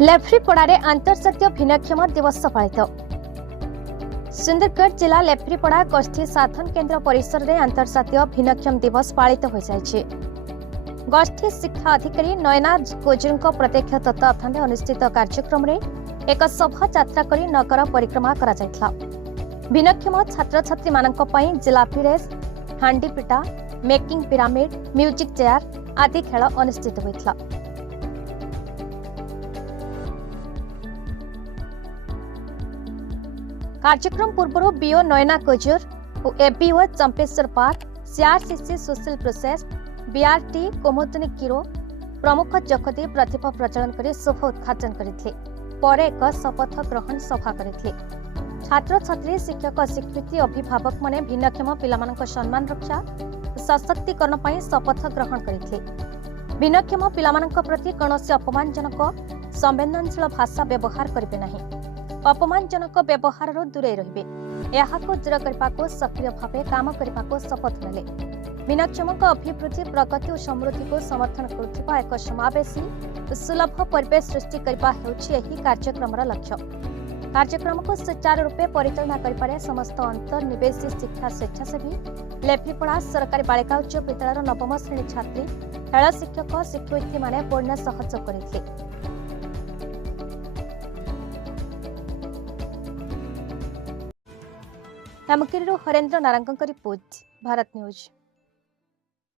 लेफ्रीपड़ारे अंतर्जातीय भिन्नक्षम दिवस पालित। सुंदरगढ़ जिला लेफ्रीपड़ा गोष्ठी साधन केन्द्र परिसर में अंतर्जातीय भिन्नक्षम दिवस पालित हो जाइए। गोष्ठी शिक्षा अधिकारी नयना गोजुर प्रत्यक्ष तत्वावधान अनुष्ठित कार्यक्रम में एक शोभा यात्रा कर नगर परिक्रमा करा जायथिला। भिन्नक्षम छात्र छात्री मानक पई जिलापी रेस, हांडीपिटा, मेकिंग पिरामिड, म्यूजिक चेयर आदि खेल अनुष्ठित होइथिला। कार्यक्रम पूर्व बीओ नयना कोजूर और एबीओ चंपेश्वर पार्क, सीआरसीसी सोशल प्रोसेस, बीआरटी कोमोदनी किरो प्रमुख जोगदी प्रतिभा प्रज्वलन कर शुभ उद्घाटन करते एक शपथ ग्रहण सभा करते। छात्र छात्री शिक्षक स्वीकृति अभिभावक माने भिन्नक्षम पिलामानक सम्मान रक्षा सशक्तिकरण पर शपथ ग्रहण करते। भिन्नक्षम पिलामानक प्रति कौनसी अपमानजनक संवेदनशील भाषा व्यवहार करेंगे नहीं, अपमानजनक व्यवहार दूरे रहिबे, एहाको दूर करने सक्रिय भाव काम करने शपथ नेले। भिन्नक्षम अभिवृद्धि प्रगति और समृद्धि को समर्थन करुवा एक समावेशी सुलभ परिवेश सृष्टि करने कार्यक्रम लक्ष्य। कार्यक्रम को सुचारू रूपे परिचालना करें समस्त अंतर्निवेशी शिक्षा स्वेच्छासेवी लेफ्रीपड़ा सरकारी बालिका उच्च विद्यालय नवम श्रेणी छात्री खेल शिक्षक शिक्षयित्री माने पूर्ण सहयोग करते। Hemgiri Harendra Narang report, Bharat news.